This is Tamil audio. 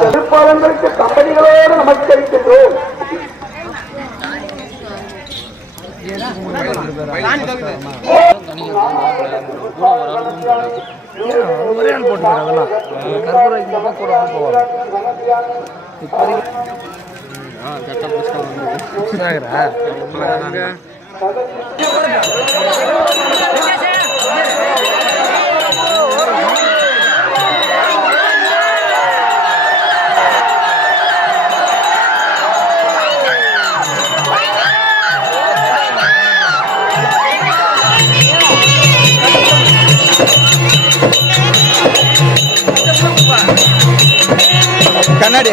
திருப்பாலங்களுக்கு கம்பெனிகளோடு நமஸ்கரிக்கின்றோம் ஒரே ஆள் போட்டுக்கிறேன் அதெல்லாம் கூட கண்ணாடி